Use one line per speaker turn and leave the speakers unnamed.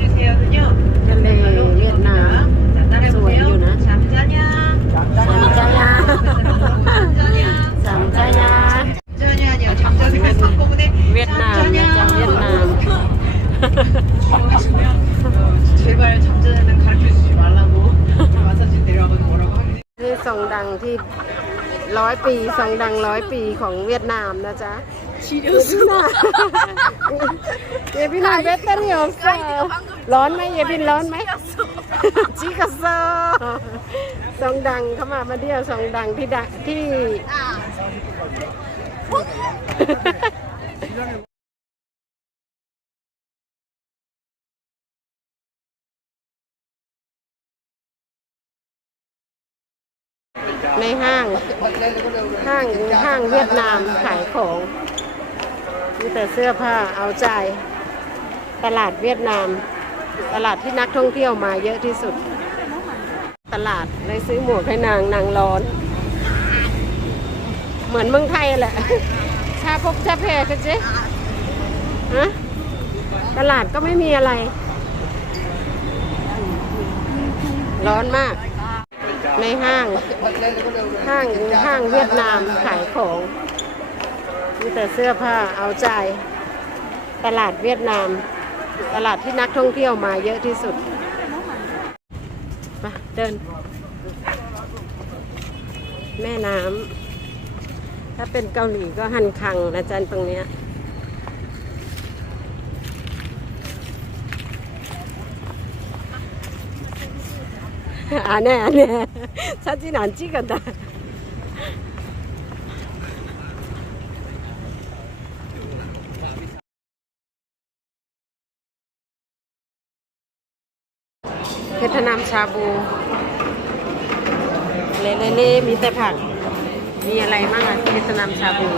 주세요는요.
네, 베트남.
자, 따라해보세요.
좋아요, 나.
잠자냐.
잠자냐.
잠자냐.
잠자냐.
잠자냐요. 잠자냐. 한꺼번에
เวียดนามนะจ๊ะเวียดนาม
좋아하시면 어, 제발 잠자냐는 가르쳐 주지 말라고 마사지 내려와서 뭐라고 하는데
นี่ทรงดังที่ร้อยปีทรงดังร้อยปีของเวียดนามนะจ๊ะเยพี่นาเยพี่นาเบตเตอร์ออฟ ร้อนไหมเยพินร้อนไหมชิคาโซทรงดังเข้ามามาเดียวทรงดังที่ดังที่ในห้างห้างห้างเวียดนามขายของมีแต่เสื้อผ้าเอาใจ ตลาดเวียดนาม ตลาดที่นักท่องเที่ยวมาเยอะที่สุด ตลาดเลยซื้อหมวกให้นางนางร้อน เหมือนเมืองไทยแหละ ชาพกชาแพรกันเจ๊ฮะตลาดก็ไม่มีอะไร ร้อนมาก ในห้าง ห้างห้างเวียดนามขายของมีแต่เสื้อผ้าเอาใจ ตลาดเวียดนาม ตลาดที่นักท่องเที่ยวมาเยอะที่สุดมาเดิน แม่น้ำถ้าเป็นเกาหลีก็ฮันคังนะจันตรงเนี้ย 안 해, 안 해. 사진 안 찍었다. เพชรนามชาบู เล่เล่มีแต่ผัก มีอะไรบ้างอะเพชรนามชาบู